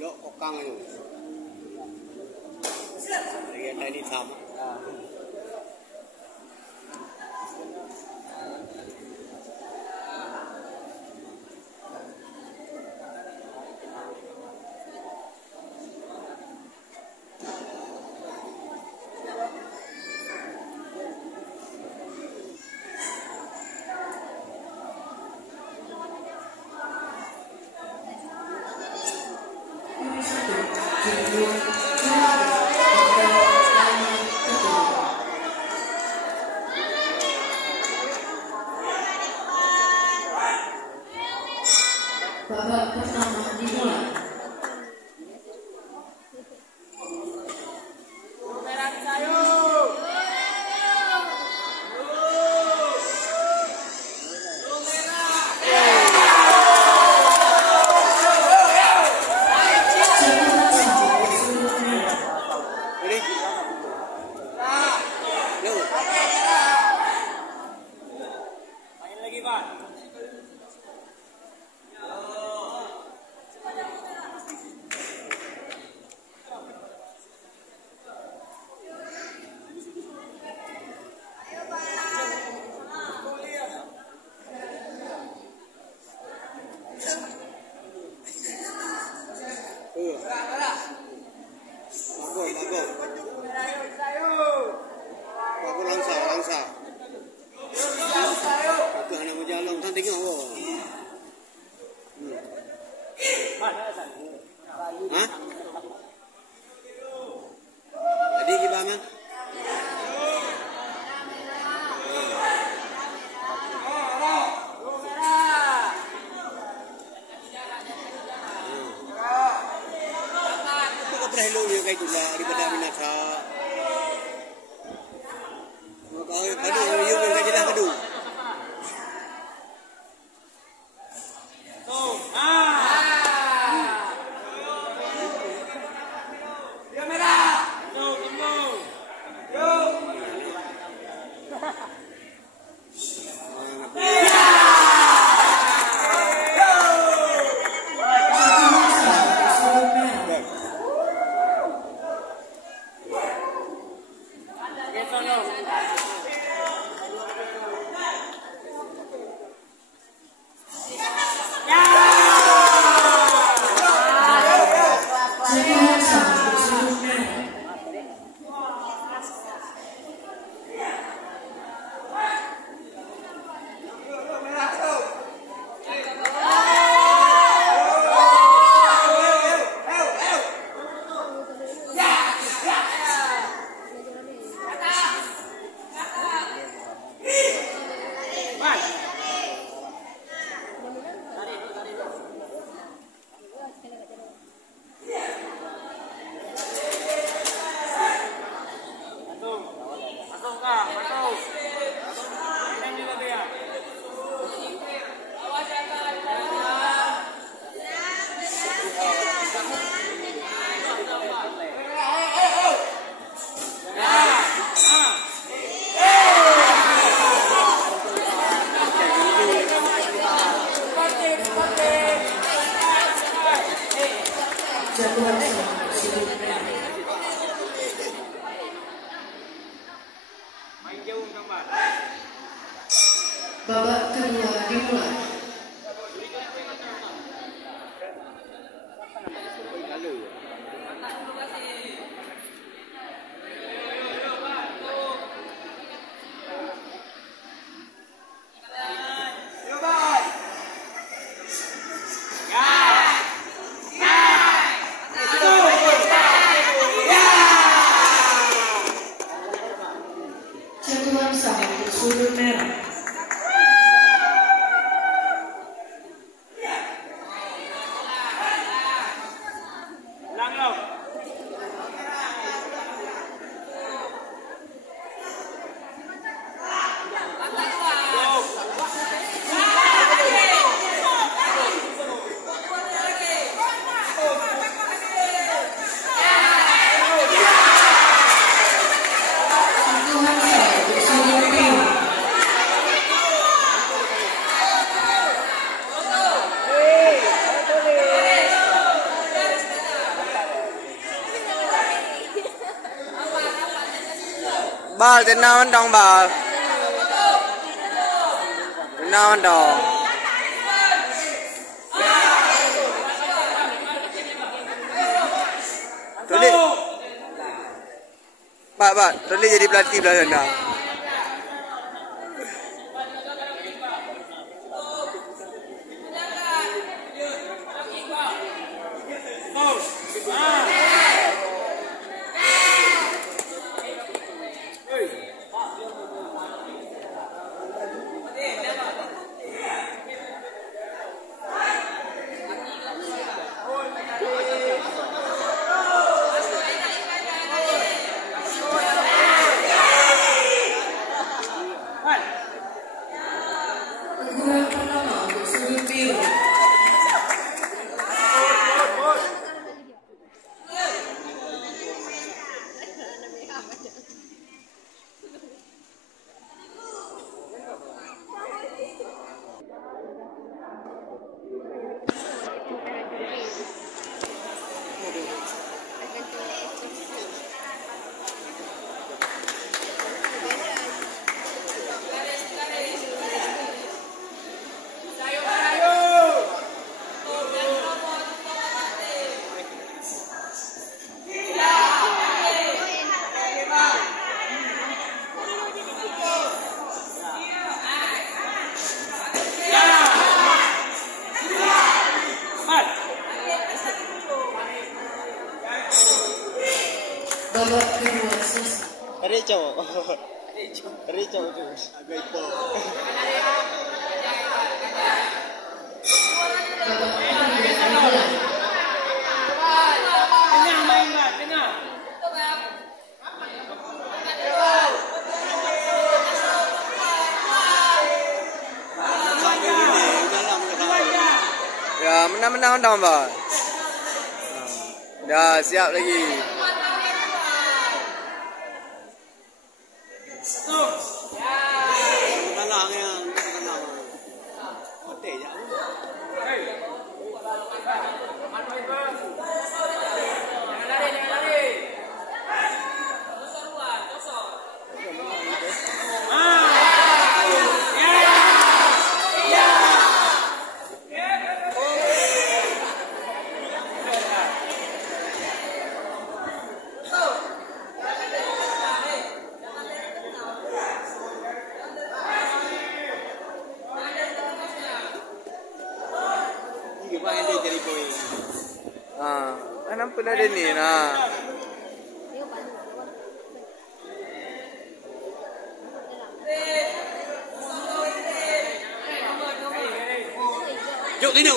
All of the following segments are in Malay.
Lok kokang itu. Lagi tadi sama. Babak pertama dimulai. Bagus langsa. Itu hanya berjalan kan tengok. Hah? Tadi gimana? Hello yung kay Dula di pada minasa. Kalau padu yung kay Dula padu. Dia merah. Yo. Babak kedua dimulai. Jatuhan saham sudut merah. Bal tenawan dong bal. Tenawan dong. Tolik. Pak, Tolik jadi pelatih belah sana. Teguran pertama untuk sudut biru. Babak kedua selesai. Rico tu. Agak itu. Babak kedua dimulai. Ya, menang-menang dong bal. Dah siap lagi. Tenang yang tenang. Hotel je. Gimana dia jadi poin? Nampak dah ada ni nah. Jom sini.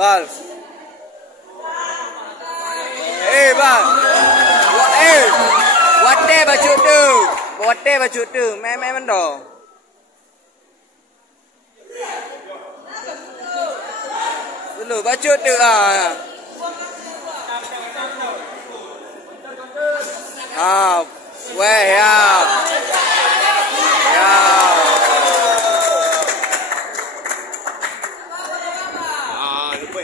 Bal. Bal. Wate baju tu. Wate baju tu. Main mendong. Dulu baju tu ah. Weh ya. Ya. Lupa.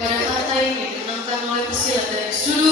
pada partai ini dimenangkan oleh pesilat dari sudut